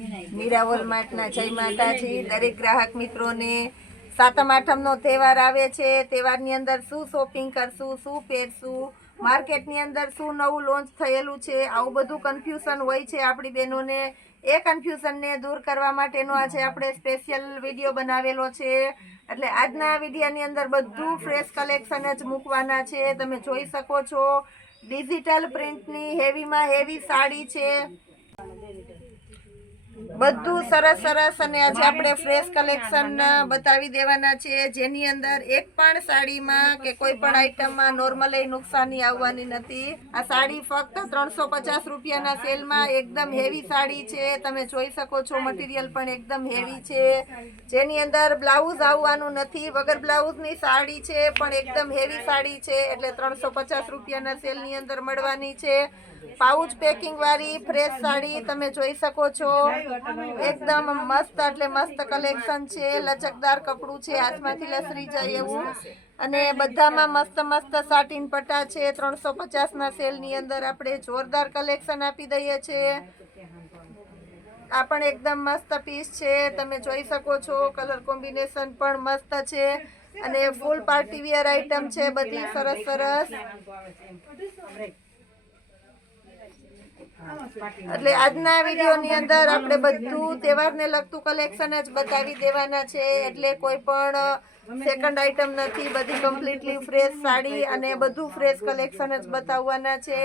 મીરા વોલમાર્ટના જય માતાજી દરેક ગ્રાહક મિત્રોને સાતમ આઠમનો તહેવાર આવે છે। તહેવારની અંદર શું શોપિંગ કરશું, શું પહેરશું, માર્કેટની અંદર શું નવું લોન્ચ થયેલું છે, આવું બધું કન્ફ્યુઝન હોય છે આપણી બહેનોને। એ કન્ફ્યુઝનને દૂર કરવા માટેનો આજે આપણે સ્પેશિયલ વિડીયો બનાવેલો છે। એટલે આજના વિડીયોની અંદર બધું ફ્રેશ કલેક્શન જ મૂકવાના છે। તમે જોઈ શકો છો ડિજિટલ પ્રિન્ટની હેવીમાં હેવી સાડી છે, બધું સરસ સરસ। અને આજે આપણે ફ્રેશ કલેક્શન બતાવી દેવાના છે, જેની અંદર એક પણ સાડીમાં કે કોઈ પણ આઈટમમાં નોર્મલી નુકસાની આવવાની નથી। આ સાડી ફક્ત 350 રૂપિયાના સેલમાં એકદમ હેવી સાડી છે, તમે જોઈ શકો છો મટીરિયલ પણ એકદમ હેવી છે, જેની અંદર બ્લાઉઝ આવવાનું નથી, વગર બ્લાઉઝની સાડી છે પણ એકદમ હેવી સાડી છે। એટલે 350 રૂપિયાના સેલની અંદર મળવાની છે। પાઉચ પેકિંગ વાળી ફ્રેશ સાડી તમે જોઈ શકો છો, એકદમ મસ્ત એટલે મસ્ત કલેક્શન છે, લચકદાર કપડું છે, હાથમાંથી લસરી જાય એવું, અને બધામાં મસ્ત મસ્ત સાટીન પટ્ટા છે। 350ના સેલની અંદર આપણે જોરદાર કલેક્શન આપી દઈએ છીએ। આ પણ એકદમ મસ્ત પીસ છે, તમે જોઈ શકો છો, કલર કોમ્બિનેશન પણ મસ્ત છે, અને ફૂલ પાર્ટી વિયર આઈટમ છે, બધી સરસ સરસ। એટલે આજના વિડીયોની અંદર આપણે બધું તહેવારને લગતું કલેક્શન જ બતાવી દેવાના છે। એટલે કોઈ પણ સેકન્ડ આઈટમ નથી, બધી કમ્પ્લીટલી ફ્રેશ સાડી અને બધું ફ્રેશ કલેક્શન જ બતાવવાના છે।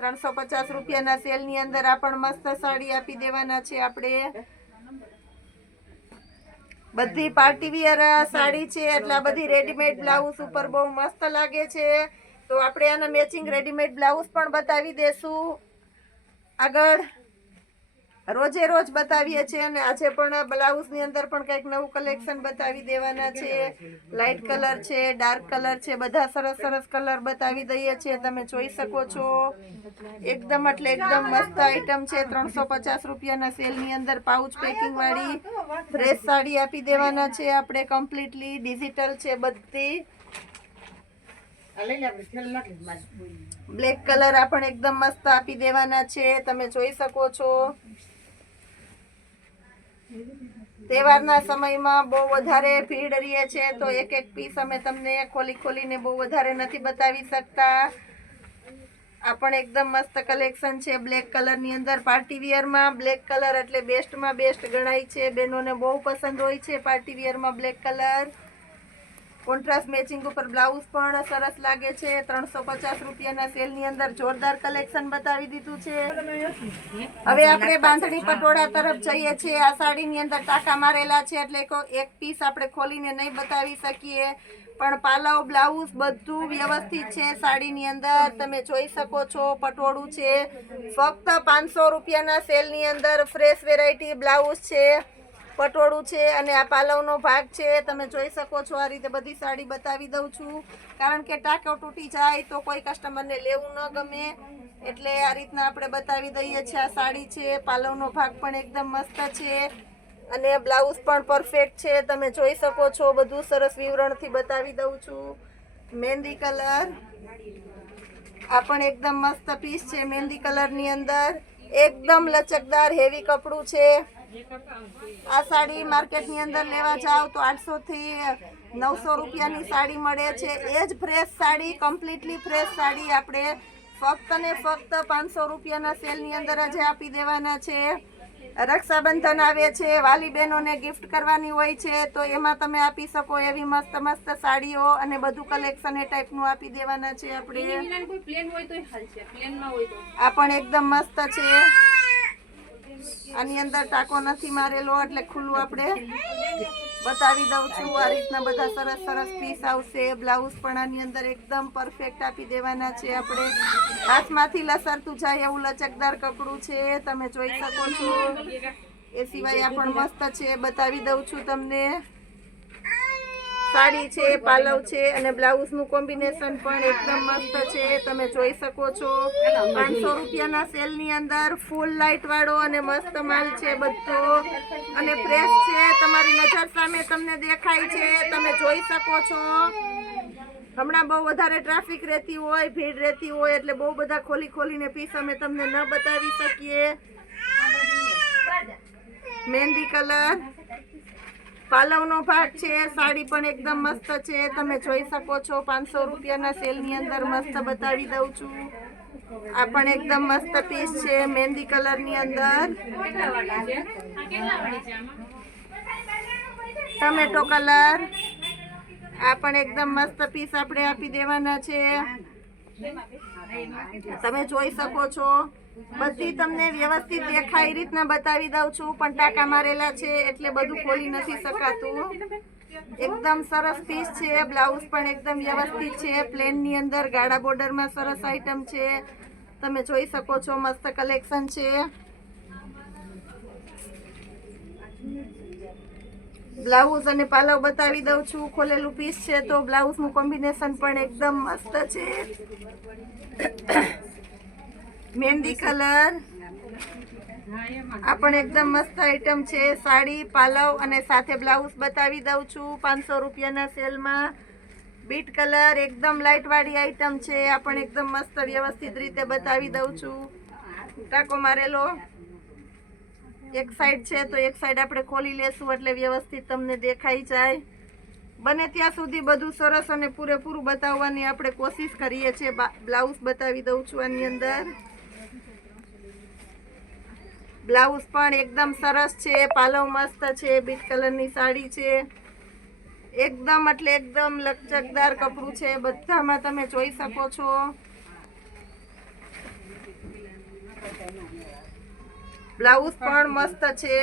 350 રૂપિયાના સેલની અંદર આ પણ મસ્ત સાડી આપી દેવાના છે આપણે। બધી પાર્ટી વિયર સાડી છે, એટલે આ બધી રેડીમેડ બ્લાઉઝ ઉપર બહુ મસ્ત લાગે છે, તો આપણે આના મેચિંગ રેડીમેડ બ્લાઉઝ પણ બતાવી દેશું આગળ। રોજે રોજ બતાવીએ છીએ અને આજે પણ બ્લાઉઝની અંદર પણ કંઈક નવું કલેક્શન બતાવી દેવાના છે। લાઇટ કલર છે, ડાર્ક કલર છે, બધા સરસ સરસ કલર બતાવી દઈએ છીએ, તમે જોઈ શકો છો એકદમ એટલે એકદમ મસ્ત આઈટમ છે। 350 રૂપિયાના સેલની અંદર પાઉચ પેકિંગ વાળી ફ્રેશ સાડી આપી દેવાના છે આપણે, કમ્પ્લીટલી ડિજિટલ છે બધી। બ્લેક કલર આ પણ એકદમ મસ્ત આપી દેવાના છે, તમે જોઈ શકો છો। તહેવારના સમયમાં બહુ વધારે ભીડ રહે છે, તો એક એક પીસ અમે તમને ખોલીને બહુ વધારે નથી બતાવી શકતા। આ પણ એકદમ મસ્ત કલેક્શન છે, બ્લેક કલરની અંદર પાર્ટી વિયરમાં બ્લેક કલર એટલે બેસ્ટમાં બેસ્ટ ગણાય છે, બહેનોને બહુ પસંદ હોય છે પાર્ટી વિયરમાં બ્લેક કલર। કોન્ટ્રાસ્ટ મેચિંગ ઉપર બ્લાઉઝ પણ સરસ લાગે છે। 350 રૂપિયાના સેલની અંદર જોરદાર કલેક્શન બતાવી દીધું છે। હવે આપણે બાંધણી પટોળા તરફ જઈએ છીએ। આ સાડીની અંદર ટાંકા મારેલા છે, એટલે એક પીસ આપણે ખોલીને નહીં બતાવી શકીએ, પણ પાલવ બ્લાઉઝ બધું વ્યવસ્થિત છે સાડીની અંદર, તમે જોઈ શકો છો। પટોળું છે ફક્ત 500 રૂપિયાના સેલની અંદર, ફ્રેશ વેરાયટી બ્લાઉઝ છે, પટોળું છે, અને આ પાલવનો ભાગ છે, તમે જોઈ શકો છો। આ રીતે બધી સાડી બતાવી દઉં છું, કારણ કે ટાંકો તૂટી જાય તો કોઈ કસ્ટમરને લેવું ન ગમે, એટલે આ રીતના આપણે બતાવી દઈએ છીએ। આ સાડી છે, પાલવનો ભાગ પણ એકદમ મસ્ત છે, અને બ્લાઉઝ પણ પરફેક્ટ છે, તમે જોઈ શકો છો, બધું સરસ વિવરણથી બતાવી દઉં છું। મહેંદી કલર આ પણ એકદમ મસ્ત પીસ છે, મહેંદી કલરની અંદર એકદમ લચકદાર હેવી કપડું છે। આ સાડી માર્કેટની અંદર લેવા જાવ તો 800 થી 900 રૂપિયાની સાડી મળે છે, એ જ fresh sari, completely fresh sari આપણે ફક્ત ને ફક્ત 500 રૂપિયાના સેલની અંદર જ આપી દેવાના છે। રક્ષાબંધન આવે છે, વાલી બહેનોને ગિફ્ટ કરવાની હોય છે, તો એમાં તમે આપી શકો એવી મસ્ત મસ્ત સાડીઓ અને બધું કલેક્શન એ ટાઈપનું આપી દેવાના છે આપણે। આ પણ એકદમ મસ્ત છે, આની અંદર ટાંકો નથી મારેલો, એટલે ખુલ્લું આપણે બતાવી દઉં છું। આ રીતના બધા સરસ સરસ પીસ આવશે। બ્લાઉઝ પણ આની અંદર એકદમ પરફેક્ટ આપી દેવાના છે આપણે, હાથમાંથી લસરતું જાય એવું લચકદાર કપડું છે, તમે જોઈ શકો છો। એ સિવાય આ પણ મસ્ત છે, બતાવી દઉં છું તમને। સાડી છે, પાલવ છે, અને બ્લાઉઝનું કોમ્બિનેશન પણ એકદમ મસ્ત છે, તમે જોઈ શકો છો। 500 રૂપિયાના સેલની અંદર ફૂલ લાઇટ વાળો અને મસ્ત માલ છે બધો, અને ફ્રેશ છે, તમારી નજર સામે તમને દેખાય છે, તમે જોઈ શકો છો। હમણાં બહુ વધારે ટ્રાફિક રહેતી હોય, ભીડ રહેતી હોય, એટલે બહુ બધા ખોલીને પીસ અમે તમને ન બતાવી શકીએ। મહેંદી કલર, પાલવનો ભાગ છે, સાડી પણ એકદમ મસ્ત છે, તમે જોઈ શકો છો. 500 રૂપિયાના સેલની અંદર મસ્ત બતાવી દઉં છું. આ પણ એકદમ મસ્ત પીસ છે મહેંદી કલરની અંદર. ટમેટો કલર, આ પણ એકદમ મસ્ત પીસ આપણે આપી દેવાના છે. તમે જોઈ શકો છો. બધી તમને વ્યવસ્થિત દેખાય રીતના બતાવી દઉં છું, પણ ટાંકા મારેલા છે એટલે બધું ખોલી નથી શકાતું. એકદમ સરસ પીસ છે. બ્લાઉઝ પણ એકદમ વ્યવસ્થિત છે, પ્લેનની અંદર ગાળા બોર્ડરમાં સરસ આઈટમ છે. તમે જોઈ શકો છો, મસ્ત કલેક્શન છે. બ્લાઉઝ અને પાલવ બતાવી દઉં છું. ખોલેલું પીસ છે તો બ્લાઉઝનું કોમ્બિનેશન પણ એકદમ મસ્ત છે. મહેંદી કલર, આ પણ એકદમ મસ્ત આઈટમ છે. સાડી, પાલવ અને સાથે બ્લાઉઝ બતાવી દઉં છું 500 રૂપિયાના સેલમાં. બીટ કલર, એકદમ લાઇટવાળી આઈટમ છે. આ પણ એકદમ મસ્ત વ્યવસ્થિત રીતે બતાવી દઉં છું. ટાંકો મારેલો એક સાઈડ છે તો એક સાઈડ આપણે ખોલી લેશું એટલે વ્યવસ્થિત તમને દેખાઈ જાય. બને ત્યાં સુધી બધું સરસ અને પૂરેપૂરું બતાવવાની આપણે કોશિશ કરીએ છીએ. બ્લાઉઝ બતાવી દઉં છું આની અંદર. બ્લાઉઝ પણ એકદમ સરસ છે, પાલવ મસ્ત છે, બીટ કલરની સાડી છે. એકદમ એટલે એકદમ લચકદાર કપડું છે. બધામાં તમે જોઈ શકો છો. બ્લાઉઝ પણ મસ્ત છે.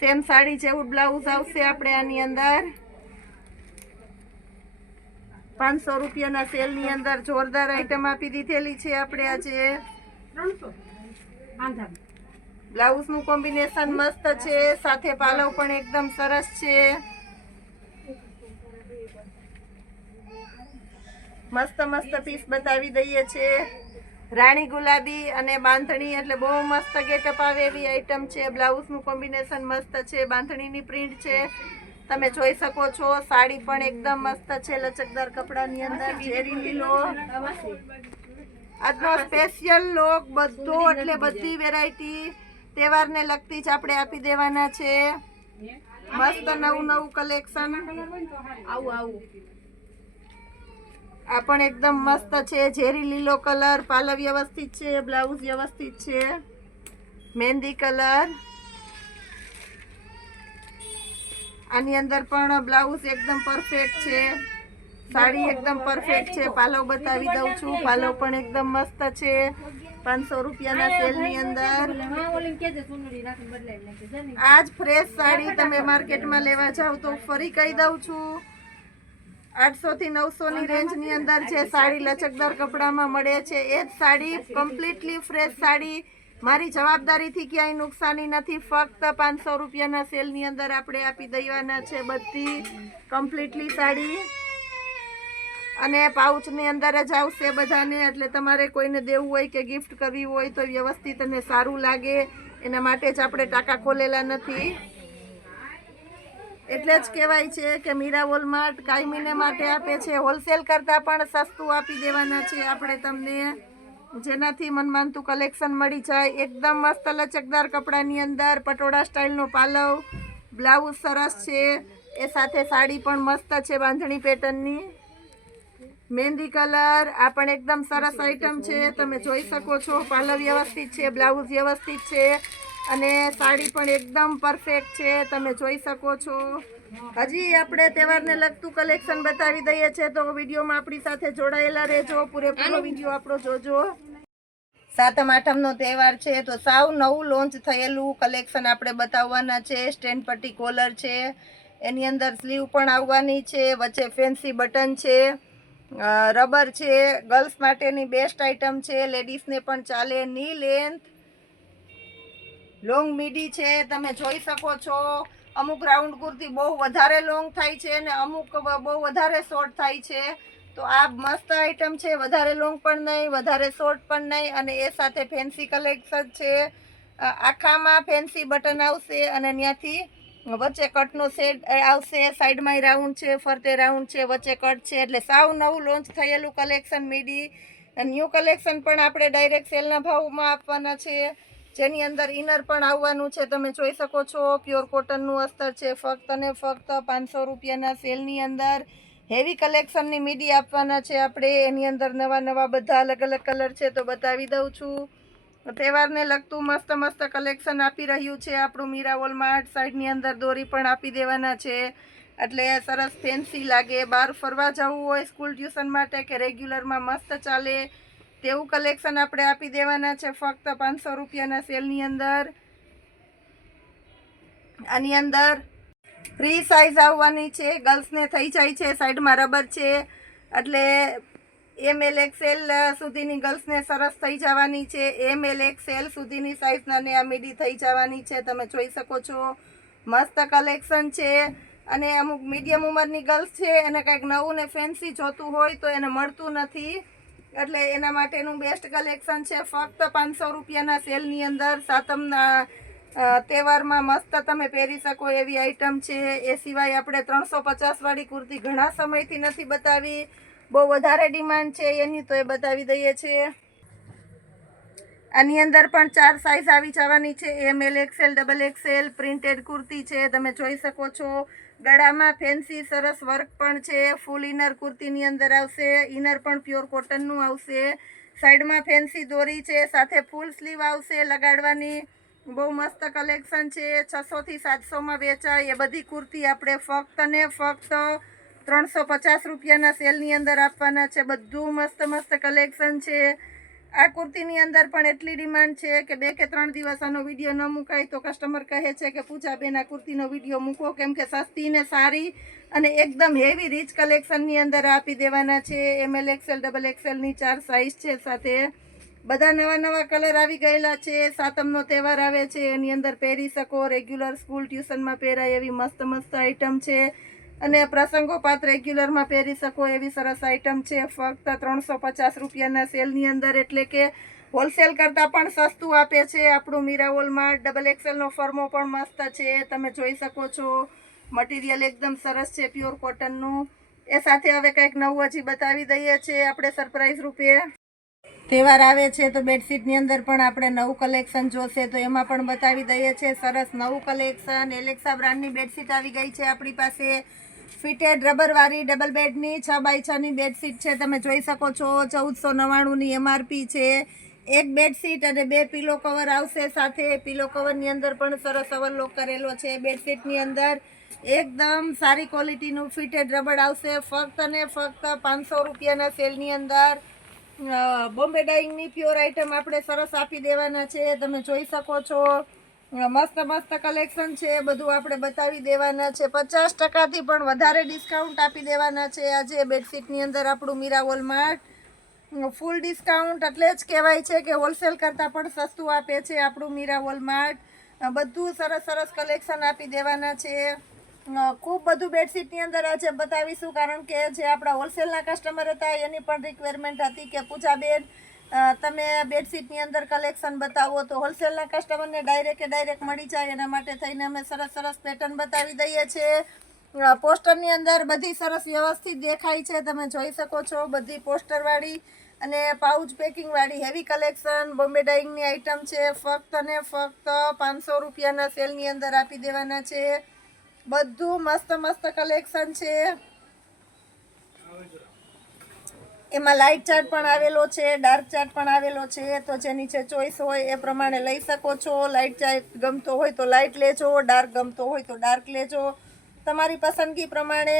સેમ સાડી જેવું બ્લાઉઝ આવશે આપણે આની અંદર. 500 રૂપિયાના સેલની અંદર જોરદાર આઈટમ આપી દીધેલી છે આપણે આજે. બ્લાઉઝનું કોમ્બિનેશન મસ્ત છે, સાથે પાલવ પણ એકદમ સરસ છે. મસ્ત મસ્ત પીસ બતાવી દઈએ છે. રાણી ગુલાબી અને બાંધણી એટલે બહુ મસ્ત ગેટઅપ આવે એવી આઈટમ છે. બ્લાઉઝનું કોમ્બિનેશન મસ્ત છે, બાંધણીની પ્રિન્ટ છે. તમે જોઈ શકો છો. સાડી પણ એકદમ મસ્ત છે, લચકદાર કપડાની અંદર. ઝેરી લીલો, આજનો સ્પેશિયલ લોક બધો એટલે બધી વેરાયટી તહેવારને લગતી જ આપણે આપી દેવાના છે. મસ્ત નવું નવું કલેક્શન. આ પણ એકદમ મસ્ત છે. ઝેરી લીલો કલર, પાલવ વ્યવસ્થિત છે, બ્લાઉઝ વ્યવસ્થિત છે. મહેંદી કલર, આની અંદર પણ બ્લાઉઝ એકદમ પરફેક્ટ છે, સાડી એકદમ પરફેક્ટ છે. પાલવ બતાવી દઉં છું. પાલવ પણ એકદમ મસ્ત છે 500 રૂપિયાના સેલની અંદર. આજ ફ્રેશ સાડી તમે માર્કેટમાં લેવા જાવ તો ફરી કહી દઉં છું 800 થી 900 ની રેન્જની અંદર જે સાડી લચકદાર કપડામાં મળે છે એ જ સાડી કમ્પ્લીટલી ફ્રેશ સાડી. મારી જવાબદારીથી ક્યાંય નુકસાની નથી. ફક્ત 500 રૂપિયાના સેલની અંદર આપણે આપી દેવાના છે બધી કમ્પ્લીટલી સાડી. અને પાઉચની અંદર જ આવશે બધાને, એટલે તમારે કોઈને દેવું હોય કે ગિફ્ટ કરવી હોય તો વ્યવસ્થિત અને સારું લાગે એના માટે જ આપણે ટાંકા ખોલેલા નથી. એટલે જ કહેવાય છે કે મીરા વોલમાર્ટ કાયમીને માટે આપે છે. હોલસેલ કરતાં પણ સસ્તું આપી દેવાના છે આપણે તમને, જેનાથી મનમાનતું કલેક્શન મળી જાય. એકદમ મસ્ત લચકદાર કપડાની અંદર પટોળા સ્ટાઇલનો પાલવ, બ્લાઉઝ સરસ છે, એ સાથે સાડી પણ મસ્ત છે બાંધણી પેટર્નની. મહેંદી કલર, આ પણ એકદમ સરસ આઈટમ છે. તમે જોઈ શકો છો. પાલવ વ્યવસ્થિત છે, બ્લાઉઝ વ્યવસ્થિત છે અને સાડી પણ એકદમ પરફેક્ટ છે. તમે જોઈ શકો છો. હજી આપણે તહેવારને લગતું કલેક્શન બતાવી દઈએ છીએ તો વિડીયોમાં આપણી સાથે જોડાયેલા રહેજો. પૂરેપૂરો વિડીયો આપણો જોજો. સાતમ આઠમનો તહેવાર છે તો સાવ નવું લોન્ચ થયેલું કલેક્શન આપણે બતાવવાના છે. સ્ટેન્ડ પટ્ટી કોલર છે, એની અંદર સ્લીવ પણ આવવાની છે, વચ્ચે ફેન્સી બટન છે, રબર છે. ગર્લ્સ માટેની બેસ્ટ આઈટમ છે, લેડીઝને પણ ચાલે. ની લેન્થ લોંગ મીડી છે. તમે જોઈ શકો છો. અમુક રાઉન્ડ કુર્તી બહુ વધારે લોંગ થાય છે અને અમુક બહુ વધારે શોર્ટ થાય છે. તો આ મસ્ત આઈટમ છે, વધારે લોંગ પણ નહીં, વધારે શોર્ટ પણ નહીં, અને એ સાથે ફેન્સી કલેક્શન છે. આખામાં ફેન્સી બટન આવશે અને ત્યાંથી વચ્ચે કટનો સેટ આવશે. સાઈડમાં રાઉન્ડ છે, ફરતે રાઉન્ડ છે, વચ્ચે કટ છે. એટલે સાવ નવું લોન્ચ થયેલું કલેક્શન મીડી. ન્યૂ કલેક્શન પણ આપણે ડાયરેક્ટ સેલના ભાવમાં આપવાના છે. જેની અંદર ઇનર પણ આવવાનું છે, તમે જોઈ શકો છો. પ્યોર કોટનનું અસ્તર છે, ફક્ત અને ફક્ત 500 રૂપિયાના સેલની અંદર હેવી કલેક્શનની મીડી આપવાના છે આપણે. એની અંદર નવા નવા બધા અલગ અલગ કલર છે તો બતાવી દઉં છું. તહેવારને લગતું મસ્ત મસ્ત કલેક્શન આપી રહ્યું છે આપણું મીરા વોલમાર્ટ. સાઈડની અંદર દોરી પણ આપી દેવાના છે, એટલે સરસ ફેન્સી લાગે. બહાર ફરવા જવું હોય સ્કૂલ ટ્યુશન માટે કે રેગ્યુલરમાં મસ્ત ચાલે તેવું કલેક્શન આપણે આપી દેવાના છે ફક્ત 500 રૂપિયાના સેલની અંદર. આની અંદર ફ્રી સાઇઝ આવવાની છે, ગર્લ્સને થઈ જાય છે. સાઈડમાં રબર છે એટલે ML XL સુધીની ગર્લ્સને સરસ થઈ જવાની છે. ML XL સુધીની સાઇઝના આ મીડી થઈ જવાની છે, તમે જોઈ શકો છો. મસ્ત કલેક્શન છે. અને અમુક મીડિયમ ઉંમરની ગર્લ્સ છે એને કંઈક નવું ને ફેન્સી જોતું હોય તો એને મળતું નથી, એટલે એના માટેનું બેસ્ટ કલેક્શન છે ફક્ત 500 રૂપિયાના સેલની અંદર. સાતમના તહેવારમાં મસ્ત તમે પહેરી શકો એવી આઈટમ છે. એ સિવાય આપણે 350 વાળી કુર્તી ઘણા સમયથી નથી બતાવી, બહુ વધારે ડિમાન્ડ છે એની, તો એ બતાવી દઈએ છીએ. આની અંદર પણ 4 સાઇઝ આવી જવાની છે, ML XL XXL. Printed kurti છે, તમે જોઈ શકો છો. ગળામાં ફેન્સી સરસ વર્ક પણ છે. ફૂલ ઇનર કુર્તીની અંદર આવશે, ઇનર પણ પ્યોર કોટનનું આવશે. સાઈડમાં ફેન્સી દોરી છે, સાથે ફૂલ સ્લીવ આવશે લગાડવાની. બહુ મસ્ત કલેક્શન છે. 600 થી 700માં વેચાય એ બધી કુર્તી આપણે ફક્ત ને ફક્ત 350 રૂપિયાના સેલની અંદર આપવાના છે. બધું મસ્ત મસ્ત કલેક્શન છે. આ કુર્તીની અંદર પણ એટલી ડિમાન્ડ છે કે 2 કે 3 દિવસ આનો વિડીયો ન મુકાય તો કસ્ટમર કહે છે કે પૂજાબેન આ કુર્તીનો વિડીયો મૂકો, કેમ કે સસ્તી ને સારી અને એકદમ હેવી રીચ કલેક્શનની અંદર આપી દેવાના છે. ML XL XXLની 4 સાઇઝ છે, સાથે બધા નવા નવા કલર આવી ગયેલા છે. સાતમનો તહેવાર આવે છે એની અંદર પહેરી શકો, રેગ્યુલર સ્કૂલ ટ્યુશનમાં પહેરાય એવી મસ્ત મસ્ત આઈટમ છે, અને પ્રસંગોપાત રેગ્યુલરમાં પહેરી શકો એવી સરસ આઈટમ છે ફક્ત 350 રૂપિયાના સેલની અંદર. એટલે કે હોલસેલ કરતાં પણ સસ્તું આપે છે આપણું મીરા વોલમાર્ટ. XXLનો ફર્મો પણ મસ્ત છે, તમે જોઈ શકો છો. મટીરિયલ એકદમ સરસ છે પ્યોર કોટનનું. એ સાથે હવે કંઈક નવું હજી બતાવી દઈએ છીએ આપણે સરપ્રાઈઝ રૂપે. તહેવાર આવે છે તો બેડશીટની અંદર પણ આપણે નવું કલેક્શન જોશે તો એમાં પણ બતાવી દઈએ છીએ સરસ નવું કલેક્શન. એલેક્સા બ્રાન્ડની બેડશીટ આવી ગઈ છે આપણી પાસે. ફિટેડ રબરવાળી ડબલ બેડની 6x6ની બેડશીટ છે, તમે જોઈ શકો છો. 1499ની MRP છે. એક બેડશીટ અને 2 પીલો કવર આવશે સાથે. પીલો કવરની અંદર પણ સરસ ઓવરલોક કરેલો છે. બેડશીટની અંદર એકદમ સારી ક્વોલિટીનું ફિટેડ રબર આવશે ફક્ત ને ફક્ત 500 રૂપિયાના સેલની અંદર. બોમ્બે ડાઇંગની પ્યોર આઈટમ આપણે સરસ આપી દેવાના છે, તમે જોઈ શકો છો. મસ્ત મસ્ત કલેક્શન છે, બધું આપણે બતાવી દેવાના છે. 50%થી પણ વધારે ડિસ્કાઉન્ટ આપી દેવાના છે આજે બેડશીટની અંદર આપણું મીરા વોલમાર્ટ. ફૂલ ડિસ્કાઉન્ટ એટલે જ કહેવાય છે કે હોલસેલ કરતાં પણ સસ્તું આપે છે આપણું મીરા વોલમાર્ટ. બધું સરસ સરસ કલેક્શન આપી દેવાના છે. ખૂબ બધું બેડશીટની અંદર આજે બતાવીશું, કારણ કે જે આપણા હોલસેલના કસ્ટમર હતા એની પણ રિક્વાયરમેન્ટ હતી કે પૂજાબેન તમે બેડશીટની અંદર કલેક્શન બતાવો તો હોલસેલના કસ્ટમરને ડાયરેક્ટ મળી જાય. એના માટે થઈને અમે સરસ સરસ પેટર્ન બતાવી દઈએ છીએ. પોસ્ટરની અંદર બધી સરસ વ્યવસ્થિત દેખાય છે, તમે જોઈ શકો છો. બધી પોસ્ટરવાળી અને પાઉચ પેકિંગવાળી હેવી કલેક્શન બોમ્બે ડાઇંગની આઈટમ છે. ફક્ત ને ફક્ત 500 રૂપિયાના સેલની અંદર આપી દેવાના છે. બધું મસ્ત મસ્ત કલેક્શન છે. એમાં લાઇટ ચાર્ટ પણ આવેલો છે, ડાર્ક ચાર્ટ પણ આવેલો છે, તો જેની જે ચોઈસ હોય એ પ્રમાણે લઈ શકો છો. લાઇટ ચાર્ટ ગમતો હોય તો લાઇટ લેજો, ડાર્ક ગમતો હોય તો ડાર્ક લેજો, તમારી પસંદગી પ્રમાણે.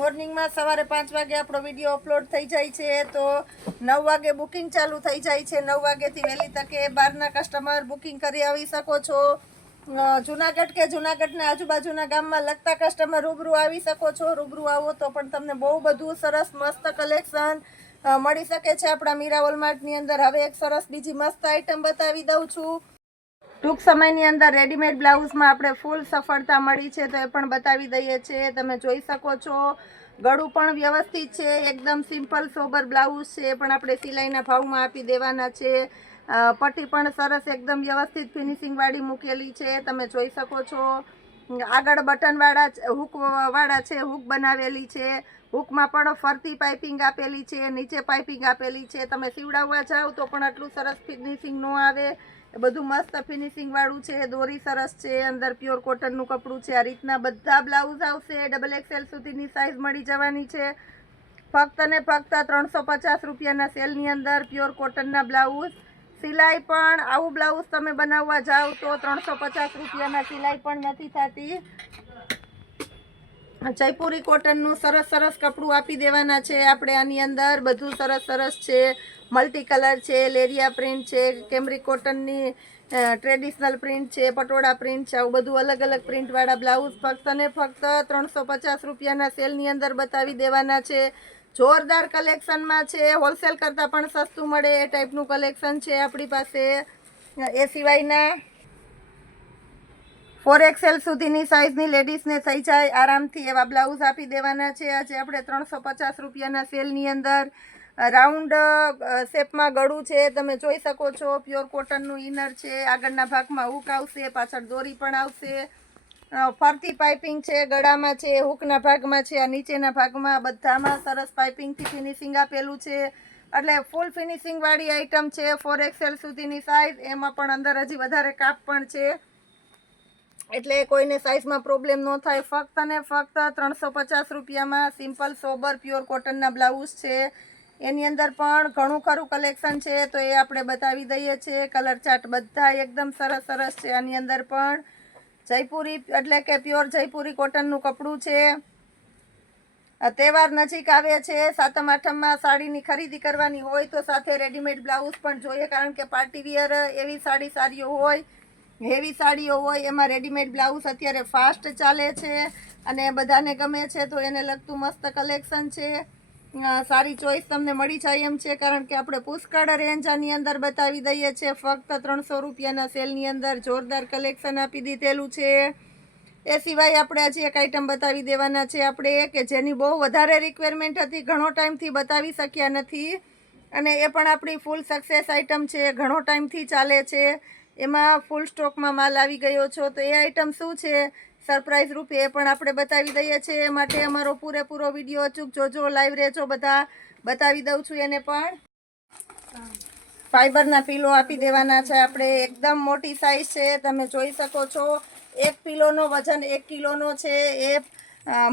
મોર્નિંગમાં સવારે 5 વાગે આપણો વિડીયો અપલોડ થઈ જાય છે તો 9 વાગે બુકિંગ ચાલુ થઈ જાય છે. 9 વાગ્યાથી વહેલી તકે બહારના કસ્ટમર બુકિંગ કરી આવી શકો છો. જુનાગઢ કે જુનાગઢના આજુબાજુના ગામમાં લગતા કસ્ટમર રૂબરૂ આવી શકો છો. રૂબરૂ આવો તો પણ તમને બહુ બધું સરસ મસ્ત કલેક્શન મળી શકે છે આપણા મીરા વોલમાર્ટની અંદર. હવે એક સરસ બીજી મસ્ત આઈટમ બતાવી દઉં છું. ટૂંક સમયની અંદર રેડીમેડ બ્લાઉઝમાં આપણે ફૂલ સફળતા મળી છે તો એ પણ બતાવી દઈએ છીએ, તમે જોઈ શકો છો. ગળું પણ વ્યવસ્થિત છે, એકદમ સિમ્પલ સોબર બ્લાઉઝ છે, પણ આપણે સિલાઈના ભાવમાં આપી દેવાના છે. પટ્ટી પણ સરસ એકદમ વ્યવસ્થિત ફિનિશિંગવાળી મૂકેલી છે, તમે જોઈ શકો છો. આગળ બટનવાળા હૂકવાળા છે, હૂક બનાવેલી છે. હુકમાં પણ ફરતી પાઇપિંગ આપેલી છે, નીચે પાઇપિંગ આપેલી છે. તમે સીવડાવવા જાઓ તો પણ આટલું સરસ ફિનિશિંગ ન આવે. એ બધું મસ્ત ફિનિશિંગ વાળું છે. દોરી સરસ છે, અંદર પ્યોર કોટનનું કપડું છે. આ રીતના બધા બ્લાઉઝ આવશે. XXL સુધીની સાઇઝ મળી જવાની છે. ફક્ત ને ફક્ત 350 રૂપિયાના સેલની અંદર પ્યોર કોટનના બ્લાઉઝ. સિલાઈ પણ આવું બ્લાઉઝ તમે બનાવવા જાઓ તો 350 રૂપિયાના સિલાઈ પણ નથી થતી. જયપુરી કોટનનું સરસ સરસ કપડું આપી દેવાના છે આપણે. આની અંદર બધું સરસ સરસ છે. મલ્ટી કલર છે, લેરિયા પ્રિન્ટ છે, કેમરી કોટનની ટ્રેડિશનલ પ્રિન્ટ છે, પટોળા પ્રિન્ટ છે. આવું બધું અલગ અલગ પ્રિન્ટવાળા બ્લાઉઝ ફક્ત ને ફક્ત 350 રૂપિયાના સેલની અંદર બતાવી દેવાના છે. જોરદાર કલેક્શનમાં છે. હોલસેલ કરતાં પણ સસ્તું મળે એ ટાઈપનું કલેક્શન છે આપણી પાસે. એ સિવાયના 4XL સુધીની સાઇઝની લેડીઝને થઈ જાય આરામથી એવા બ્લાઉઝ આપી દેવાના છે. આજે આપણે 350 રૂપિયાના સેલની અંદર રાઉન્ડ શેપમાં ગળું છે, તમે જોઈ શકો છો. પ્યોર કોટનનું ઇનર છે. આગળના ભાગમાં હુક આવશે, પાછળ દોરી પણ આવશે. ફરતી પાઇપિંગ છે, ગળામાં છે, હુકના ભાગમાં છે, આ નીચેના ભાગમાં બધામાં સરસ પાઇપિંગથી ફિનિશિંગ આપેલું છે. એટલે ફૂલ ફિનિશિંગવાળી આઇટમ છે. 4XL સુધીની સાઇઝ, એમાં પણ અંદર હજી વધારે કાપ પણ છે, એટલે કોઈને સાઇઝમાં પ્રોબ્લેમ ન થાય. ફક્ત ને ફક્ત 350 રૂપિયામાં સિમ્પલ સોબર પ્યોર કોટનના બ્લાઉઝ છે. એની અંદર પણ ઘણું ખરું કલેક્શન છે, તો એ આપણે બતાવી દઈએ છીએ. કલર ચાર્ટ બધા એકદમ સરસ સરસ છે. આની અંદર પણ જયપુરી એટલે કે પ્યોર જયપુરી કોટનનું કપડું છે. તહેવાર નજીક આવે છે. 7મ 8મમાં સાડીની ખરીદી કરવાની હોય તો સાથે રેડીમેડ બ્લાઉઝ પણ જોઈએ, કારણ કે પાર્ટીવિયર એવી સાડીઓ હોય, હેવી સાડીઓ હોય, એમાં રેડીમેડ બ્લાઉઝ અત્યારે ફાસ્ટ ચાલે છે અને બધાને ગમે છે. તો એને લગતું મસ્ત કલેક્શન છે. સારી ચોઈસ તમને મળી જાય એમ છે, કારણ કે આપણે પુષ્કળ રેન્જ આની અંદર બતાવી દઈએ છીએ. ફક્ત 300 રૂપિયાના સેલની અંદર જોરદાર કલેક્શન આપી દીધેલું છે. એ સિવાય આપણે આજે એક આઈટમ બતાવી દેવાના છે આપણે, કે જેની બહુ વધારે રિક્વાયરમેન્ટ હતી, ઘણો ટાઈમથી બતાવી શક્યા નથી, અને એ પણ આપણી ફૂલ સક્સેસ આઈટમ છે. ઘણો ટાઈમથી ચાલે છે. એમાં ફૂલ સ્ટોકમાં માલ આવી ગયો છો. તો એ આઈટમ શું છે, સરપ્રાઈઝ રૂપે એ પણ આપણે બતાવી દઈએ છીએ. એ માટે અમારો પૂરેપૂરો વિડીયો અચૂક જોજો, લાઈવ રહેજો. બધા બતાવી દઉં છું. એને પણ ફાઈબરના પીલો આપી દેવાના છે આપણે. એકદમ મોટી સાઈઝ છે, તમે જોઈ શકો છો. એક પીલોનો વજન 1 કિલોનો છે. એ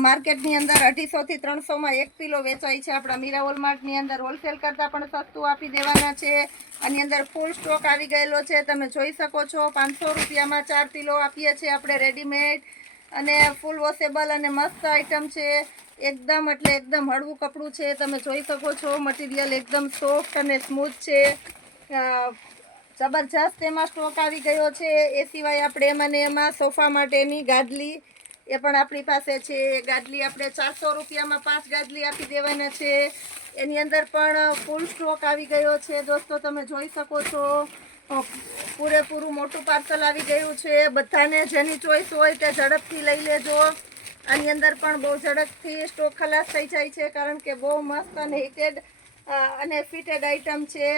માર્કેટની અંદર 250 થી 300માં એક પીલો વેચાય છે. આપણા મીરા હોલમાર્ટની અંદર હોલસેલ કરતાં પણ સસ્તું આપી દેવાના છે. આની અંદર ફૂલ સ્ટોક આવી ગયેલો છે, તમે જોઈ શકો છો. 500 રૂપિયામાં 4 પીલો આપીએ છીએ આપણે રેડીમેડ, અને ફૂલ વોશેબલ અને મસ્ત આઈટમ છે. એકદમ એટલે એકદમ હળવું કપડું છે, તમે જોઈ શકો છો. મટીરિયલ એકદમ સોફ્ટ અને સ્મૂથ છે. જબરજસ્ત એમાં સ્ટોક આવી ગયો છે. એ સિવાય આપણે એમાં સોફા માટેની ગાદલી એ પણ આપણી પાસે છે. એ ગાદલી આપણે 400 રૂપિયામાં 5 ગાદલી આપી દેવાના છે. એની અંદર પણ ફૂલ સ્ટોક આવી ગયો છે દોસ્તો, તમે જોઈ શકો છો. પૂરેપૂરું મોટું પાર્સલ આવી ગયું છે. બધાને જેની ચોઈસ હોય તે ઝડપથી લઈ લેજો. આની અંદર પણ બહુ ઝડપથી સ્ટોક ખલાસ થઈ જાય છે, કારણ કે બહુ મસ્ત અને હિટેડ અને ફિટેડ આઈટમ છે.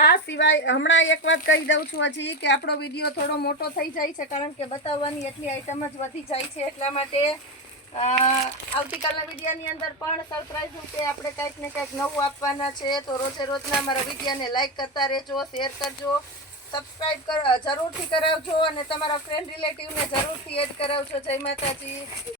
આ સિવાય હમણાં એક વાત કહી દઉં છું હજી, કે આપણો વિડીયો થોડો મોટો થઈ જાય છે, કારણ કે બતાવવાની એટલી આઈટમ જ વધી જાય છે. એટલા માટે આવતીકાલના વિડીયોની અંદર પણ સરપ્રાઈઝ રૂપે આપણે કંઈક ને કંઈક નવું આપવાના છે. તો રોજે રોજના અમારા વિડીયોને લાઈક કરતા રહેજો, શેર કરજો, સબસ્ક્રાઈબ જરૂરથી કરાવજો, અને તમારા ફ્રેન્ડ રિલેટિવને જરૂરથી એડ કરાવજો. જય માતાજી.